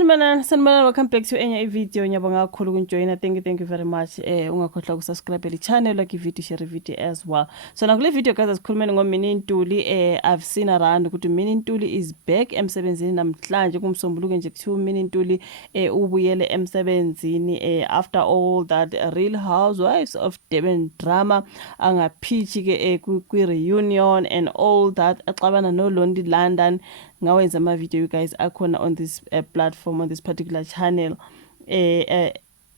Sanibona, welcome back to enye video. Ngiyabonga kakhulu kunjoyina. Thank you very much. Ungakhohlwa ukusubscribe le channel, like video, share video as well. So nakule video guys asikhulumeni ngoMinnie Ntuli. I've seen around ukuthi Minnie Ntuli is back emsebenzini namhlanje kumsombuluko nje kuthiwa Minnie Ntuli ubuyele emsebenzini after all that Real Housewives of Durban drama angaphithi ke kwi reunion and all that axabana no Londi London. Ngawenza ama video you guys akhona on this platform, on this particular channel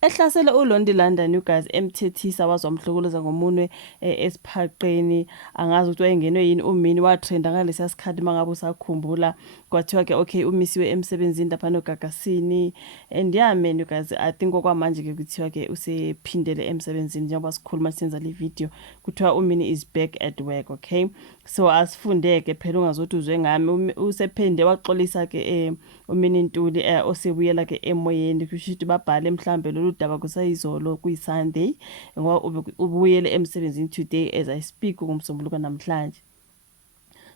ehlasela uLondi London you guys emthethisa wazomhlokoloza ngomunwe esiphaqeni. Angazi ukuthi wayengenwe yini uMinnie watrenda ngalesa sikhathi mangabe usakhumbula kwathiwa ke okay umisiwe emsebenzini lapha noGagasini and yeah man you guys I think okwamanje ke kuthiwa ke usephindele emsebenzini njengoba sikhuluma senza le video kuthiwa uMinnie is back at work. Okay, so asifundeke phela ungazothi uzwe ngami usephinde waxolisa ke uMinnie Ntuli osebuyela ke emoyeni kushithi babhale mhlambe lolu daba kusayizolo kuyiSunday ngoba ubuyele emsebenzini today as I speak ngomsombuluko namhlanje.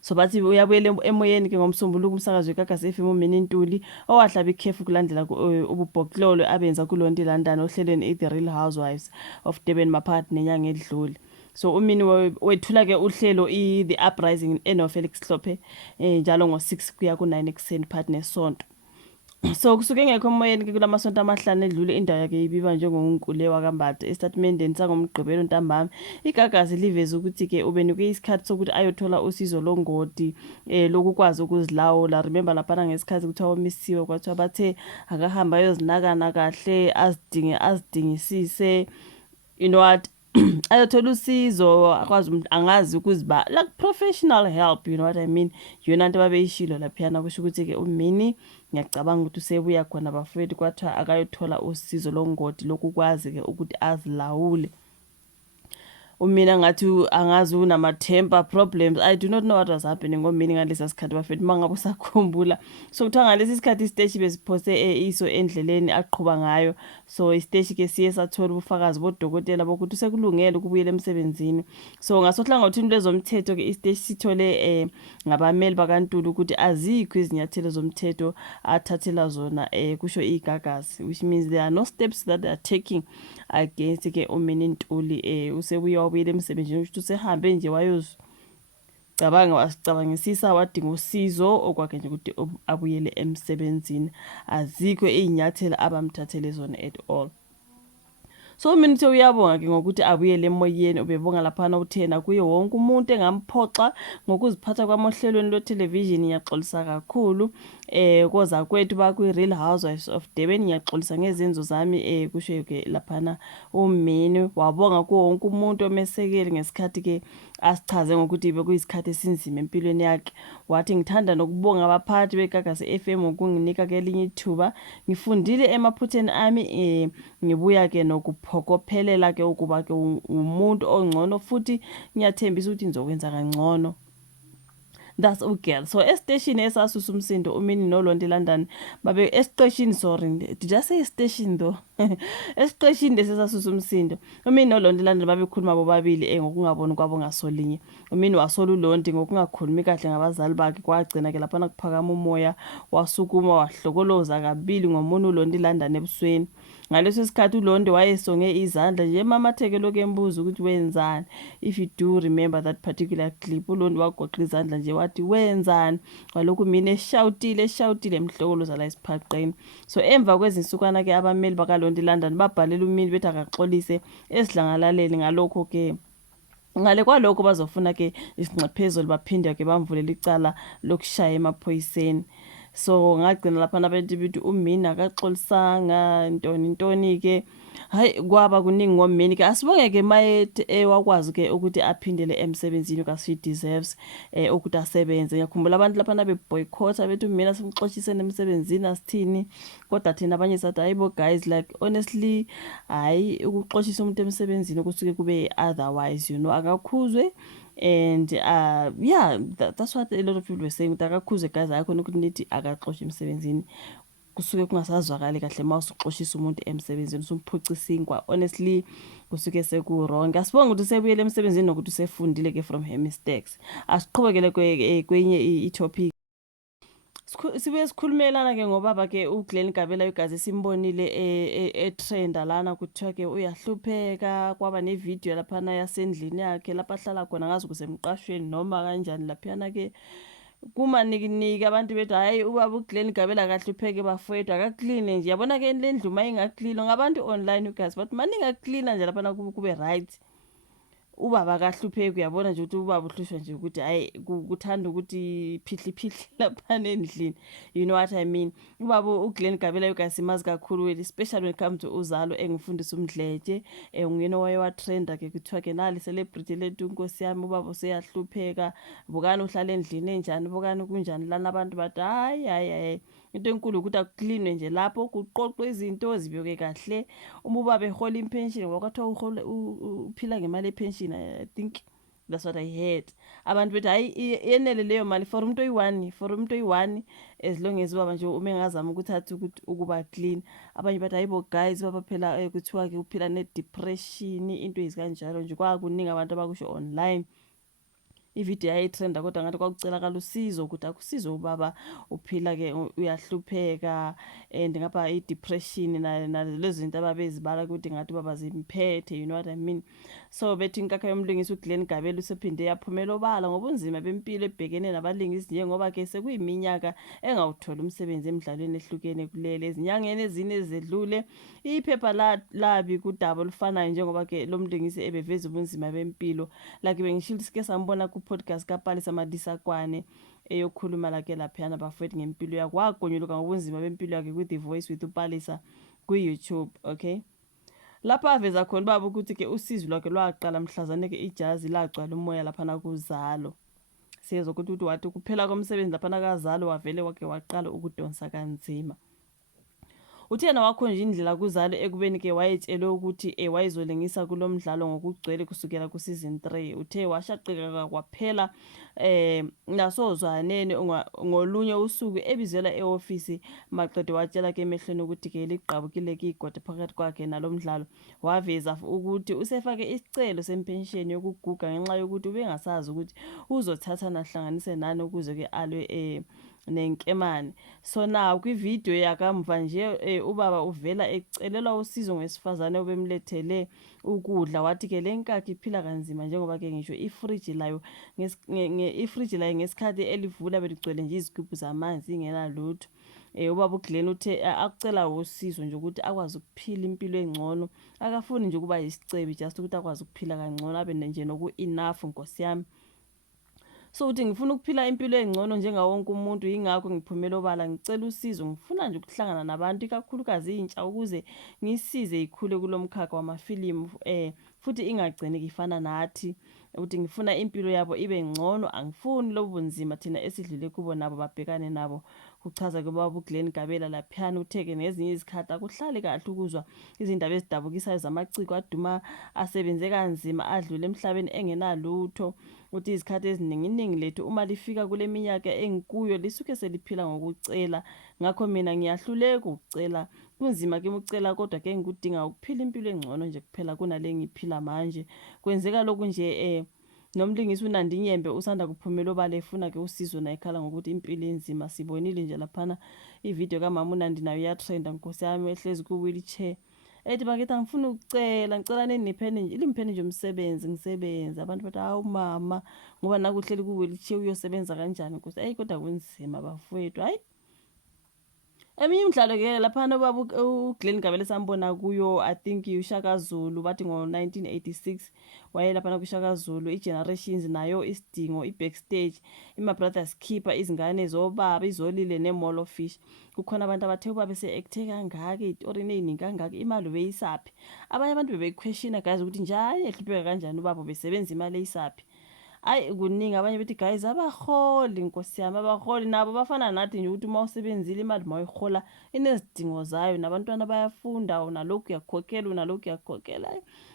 So bathi uyabuyela emoyeni ke ngomsombuluko umsakazo weGagasi FM uMinnie Ntuli owahlaba ikhefu kulandela ububhoklolo abenza kuLondi London ohlelweni The Real Housewives of Durban maphakathi nenyanga edlule. So uMinnie wethula ke uhlelo The Uprising enoFelix Hlophe njalo ngo6 kuya ku9 ekseni phakathi nesonto. So kusuke ngekho emoyeni ke kulamasonto amahlanu edlule indawo yake ibiba njengoNkule wakambatha estatementeni sangomgqibelo ntambama iGagasi liveze ukuthi ke ubenike isikhathi sokuthi ayothola usizo longoti lokukwazi ukuzilawula. Remember lapha ngesikhathi kuthiwa umisiwe kwathiwa bathe akahamba ayozinakana kahle azidingisise you know what ayothola usizo akwazi umuntu angazi ukuziba like professional help, you know what I mean. Yona into babeyishilo laphana kusho ukuthi ke uMinnie ngiyacabanga ukuthi usebuya khona bafethu kwathiwa akayothola usizo longoti lokukwazi ke ukuthi azilawule. Umina ngathi angazi unama temper problems. I do not know what was happening ngoMinnie ngalesa sikhathi bafethu mangabe usakhumbula. So kuthiwa ngalesi sikhathi isiteshi besiphose iso endleleni aqhuba ngayo. So isiteshi ke siye sathola ubufakazi bodokotela bokuthi sekulungele ukubuyela emsebenzini. So ngasohlangothini lwezomthetho ke isiteshi sithole ngabameli bakaNtuli ukuthi azikho izinyathelo zomthetho athathela zona kusho iGagasi, which means there are no steps that they are taking against ke uMinnie Ntuli usebuya wabuyela emsebenzini ukuthi usehambe nje wasicabangisisa wadinga usizo okwakhe nje ukuthi abuyele emsebenzini. Azikho izinyathelo abamthathele zona at all. So uMinnie uyabonga ke ngokuthi abuyele emoyeni ubebonga lapha uthena kuye wonke umuntu engamphoxa ngokuziphatha kwamohlelweni lo television. Ngiyaxolisa kakhulu koza kwethu bakwi Real Housewives of Durban. Ngiyaxolisa ngezenzo zami kusho ke lapha uMinnie wabonga kuwo wonke umuntu omesekele ngesikhathi ke asichaze ngokuthi bekuyisikhathi esinzima empilweni yakhe. Wathi ngithanda nokubonga abaphathi beGagasi FM ukunginika ke elinye ithuba. Ngifundile emaphutheni ami ngibuya ke nokuphokophelela ke ukuba ke umuntu ongcono futhi ngiyathembisa ukuthi ngizokwenza kangcono. That's okay. So estation esasusa umsindo uMinnie noLondi London babe estation, sorry did I say station though? Estation lesasasusa umsindo uMinnie noLondi London babekhuluma bobabili ngokungaboni kwabo ngasolinye. uMinnie wasola uLondi ngokungakhulumi kahle ngabazali bakhe kwagcina ke lapha nakuphakama umoya wasukuma wahlokoloza kabili ngomunye uLondi London ebusweni. Ngaleso sikhathi uLondi wayesonge izandla nje emamatheke lokembuza ukuthi wenzani. If you do remember that particular clip uLondi wagoqa izandla nje wathi wenzani walokhu uMinnie eshawutile emhlokoloza la isiphaqeni. So emva kwezinsukwana ke abameli bakaLondi London babhalela uMinnie bethi akaxolise esidlangalaleli ngalokho ke ngale kwalokho bazofuna ke isinxephezelo baphinde ke bamvulela icala lokushaya emaphoyiseni. So ngagcina lapha nabantu bithi uMinnie akaxolisanga intoni ke hayi kwaba kuningi ngoMinnie ke asibonge ke maye wakwazi ke ukuthi aphindele emsebenzini kasi deserves ukuthi asebenze. Ngiyakhumbula abantu lapha nabe boycott bethi uMinnie asimxoshise emsebenzini asithini kodwa thina abanye sathi hayibo guys like honestly hayi ukuxoshisa umuntu emsebenzini kusuke kube otherwise, you know, akakhuzwe. And yeah, that's what a lot of people were saying. Akakhuzwe guys ayakhona ukuthi nithi akaxoxe emsebenzini kusuke kungasazwakali kahle mawusuxoshisa umuntu emsebenzini usumphucisa ingwa. Honestly kusuke seku wrong. Asibonga ukuthi sebuyele emsebenzini nokuthi usefundile ke from her mistakes. Asiqhubekele kwenye i topic. sibuye sikhulumelana ke ngobaba ke uGlenn Gabela igazi simbonile etrenda lana kuthiwa ke uyahlupheka, kwaba nevideo laphana yasendlini yakhe lapha ahlala khona ngazi kusemqashweni noma kanjani laphana ke kumanikiniki abantu bethi hayi ubaba uGlenn Gabela akahlupheke bafowethu akakline nje yabona ke le ndlu uma ingaklino ngabantu online ugazi but maningaklina nje laphana kube right. Ubaba akahlupheki uyabona nje ukuthi ubaba uhlushwa nje ukuthi hayi kuthanda ukuthi phihli lapha endlini, you know what I mean. Ubaba uGlenn Gabela uyasimazi kakhulu especially when it comes to uzalo engifundisa umdletshe nguyena owaye watrenda ke kuthiwa ke nali celebrity lethu Nkosi yami ubaba useyahlupheka, bukani uhlala endlini enjani, bukani kunjani lana abantu bathi hayi into enkulu ukuthi akuklinwe nje lapho kuqoqwe izinto zibekwe kahle. Uma ubaba ehola impension wakathiwa uphila ngemali epension, I think that's what I heard. Abantu bethi hayi yenele leyo mali for umuntu oyi-1 as long as ubaba nje uma engazama ukuthi athi ukuba clean. Abanye bathi hayibo guys baba phela kuthiwa ke uphila ne-depression into ezikanjalo nje kwakuningi abantu abakusho online. Ivideo yayitrenda kodwa ngathi kwakucelakala usizo ukuthi akusizo ubaba uphila ke uyahlupheka and ngapha i-depression nalezo zinto ababezibala ukuthi ngathi ubaba zimphethe, you know what I mean. So bethi inkakha yomlingisi uGlenn Gabela usephinde yaphumela obala ngobunzima bempilo ebhekene nabalingisi njengoba ke sekuyiminyaka engawuthola umsebenzi emidlalweni ehlukene kulele. Ezinyangeni ezine ezedlule iphepha labi kudaba olufanayo njengoba ke lo mlingisi ebeveza ubunzima bempilo like bengishilo sike sambona podcast kaPalesa Madisakwane eyokhuluma la ke laphana bafowethu ngempilo yakhe wagonyuluka ngobunzima bempilo yakhe ku The Voice with uPalesa ku-YouTube. Okay, lapha aveza khona baba ukuthi ke usizo lwakhe lwaqala mhlazane ke ijazi lagcwala umoya laphana kuzalo. Siyezwa ukuthi wathi kuphela komsebenzi laphana kazalo wavele wake waqala ukudonsa kanzima. Uthena wakho nje indlela kuzalo ekubeni ke wayetshelwe ukuthi wayizolengisa kulomdlalo ngokugcwele kusukela ku season 3. Uthe washaqeka kwaphela nasozwanene ngolunye usuku ebizela eoffice maqede watshela ke emehlweni ukuthi ke liqhabukile ke igodi phakathi kwakhe nalomdlalo. Waveza ukuthi usefake isicelo sempension yokuguga ngenxa yokuthi ubengasazi ukuthi uzothatha nahlanganise nani ukuze ke alwe nenkemane. So now kwivideo yakamva nje ubaba uvela ecelelwa usizo ngwesifazane obemlethele ukudla wathi ke lenkakhe iphila kanzima njengoba ke ngisho ifridge layo ngesikhathi elivula beligcwele nje izigubhu zamanzi ingena lutho. Ubaba uGlenn uthe akucela usizo nje ukuthi akwazi ukuphila impilo engcono, akafuni nje ukuba yisicebi just ukuthi akwazi ukuphila kangcono abe nje noku enough Nkosi yami. So uthi ngifuna ukuphila impilo engcono njengawo wonke umuntu, yingakho ngiphumela obala ngicela usizo, ngifuna nje ukuhlangana nabantu ikakhulukazi intsha ukuze ngisize ikhule kulomkhakha wamafilimu futhi ingagcine ifana nathi. Uthi ngifuna impilo yabo ibe ngcono, angifuni lobu bunzima thina esidlule kubo nabo babhekane nabo. Kuchaza ke baba uGlenn Gabela laphana utheke nezinye izikhathi akuhlali kahle ukuzwa izindaba ezidabukisayo zamaciko aduma asebenze kanzima adlule emhlabeni engenalutho. Uthi izikhathi eziningi lethu uma lifika kule minyaka engikuyo lisuke seliphila ngokucela, ngakho mina ngiyahluleka ukucela. Kunzima ke ukucela kodwa ke ngikudinga ukuphila impilo engcono nje kuphela kunale ngiphila manje. Kwenzeka lokhu nje nomlingisi uNandinyembe usanda kuphumela obala efuna ke usizo na ekhala ngokuthi impilo enzima. Sibonile nje laphana ivideo kaMama uNandi nayo yatrenda Nkosi yami ehlezi ku wheelchair. Ethi bakithi angifuni ukucela, ngicela niphene nje limphene nje umsebenzi ngisebenza. Abantu bathi hawu mama ngoba nakuhleli ku wheelchair uyosebenza kanjani Nkosi. Kodwa kunzima bafowethu. Hayi eminye imidlalo ke laphana ubaba uGlenn Gabela sambona kuyo I think uShaka Zulu bathi ngo-1986 waye laphana kuShaka Zulu. iGenerations nayo isidingo iBackstage, iMy Brother's Keeper, izingane zobaba izolile neMall of Fish. Kukhona abantu abathe ubaba ese-acte kangaka itorini eyiningi kangaka imali ubeyisaphi. Abanye abantu bebequestiona guys ukuthi njani ehlupheka kanjani ubaba besebenza imali eyisaphi. Kuningi abanye bethi guys abaholi Nkosi yami abaholi nabo bafana nathi nje ukuthi uma usebenzile imali mayihola inezidingo zayo, nabantwana bayafunda unalokhu uyakhokhela unalokhu uyakhokhela.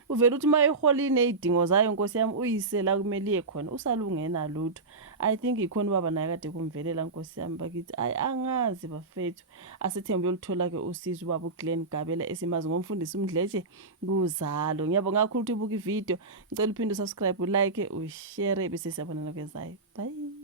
Uvela uthi mayihola inezidingo zayo Nkosi yami uyise la kumele iye khona usalungena lutho. I think ikhona ubaba naye kade kumvelela Nkosi yami bakithi angazi bafethu asethembe uyolithola ke usizo ubaba uGlenn Gabela esimazi ngomfundisi umdletshe kuzalo. Ngiyabonga kakhulu ukuthi ubuka ivideo, ngicela uphinde usubscribe, ulike, ushare bese siyabonana kwezayo. Bye.